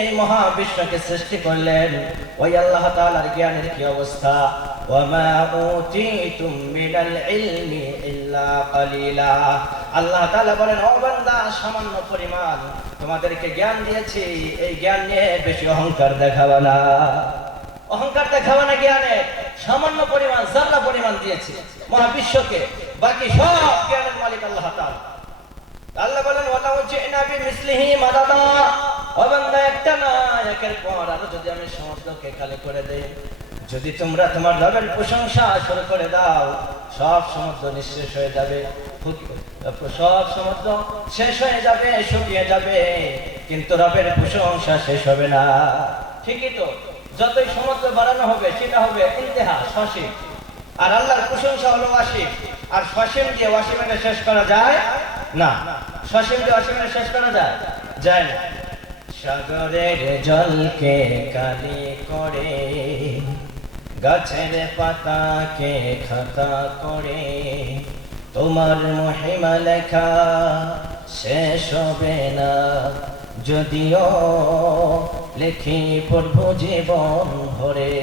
এই মহাবিশ্বকে সৃষ্টি করলেন, ওই আল্লাহ তাআলার জ্ঞানের কি অবস্থা? ওয়ামা উতিতুম মিনাল ইলমি ইল্লা কালিলা। আল্লাহ তাআলা বলেন, ও বান্দা, সামান্য পরিমাণ তোমাদেরকে জ্ঞান দিয়েছি, এই জ্ঞান নিয়ে বেশি অহংকার দেখাবা না। অহংকার দেখাবা না, জ্ঞানে সামান্য পরিমাণ, যারা পরিমাণ দিয়েছি মহাবিশ্বকে, বাকি সব জ্ঞানের মালিক আল্লাহ তাআলা। আল্লাহ বলেন, ওয়ালাউ জিনা বিমিসলিহি মাদাদা। ও বান্দা, একটা না, একের পর আরো যদি আমি সমস্তকে খালি করে দেই, যদি তোমরা তোমার রবের প্রশংসা শুরু করে দাও, সব সমুদ্র নিঃশেষ হয়ে যাবে, সব সমুদ্র শেষ হয়ে যাবে, শুকিয়ে যাবে, কিন্তু রবের প্রশংসা শেষ হবে না। ঠিকই তো, যতই সমুদ্র বাড়ানো হবে সেটা হবে ইন্তেহা, সসীম, আর আল্লাহর প্রশংসা হলো অসীম। আর সসীম দিয়ে অসীমকে শেষ করা যায় না, সসীম দিয়ে অসীমকে শেষ করা যায় যায় না। সাগরের জলকে কালি করে, গাছের পাতাকে খাতা করে, তোমার মহিমা লেখা শেষ হবে না। যদিও লেখি প্রভু জীবন ভরে,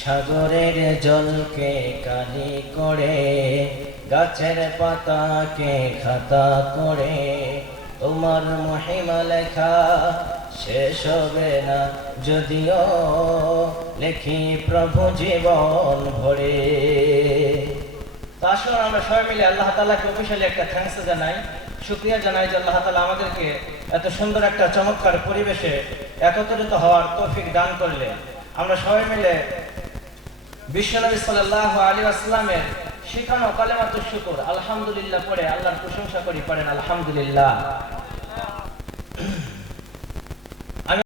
সাগরের জলকে কালি করে, গাছের পাতাকে খাতা করে, তোমার মহিমা লেখা শেষ হবে না। যদিও লেখি প্রভু জীবন ভরে। আসুন আমরা সবাই মিলে আল্লাহ তাআলাকে অফিশিয়ালি একটা থ্যাঙ্কস জানাই, শুকরিয়া জানাই যে আল্লাহ তাআলা আমাদেরকে এত সুন্দর একটা চমৎকার পরিবেশে একত্রিত হওয়ার তৌফিক দান করলেন। আমরা সবাই মিলে বিশ্বনবী সাল্লাল্লাহু আলাইহি ওয়াসাল্লামের শিখানো কালেমাতুশ শুকর আলহামদুলিল্লাহ পড়ে আল্লাহর প্রশংসা করি, পড়েন আলহামদুলিল্লাহ।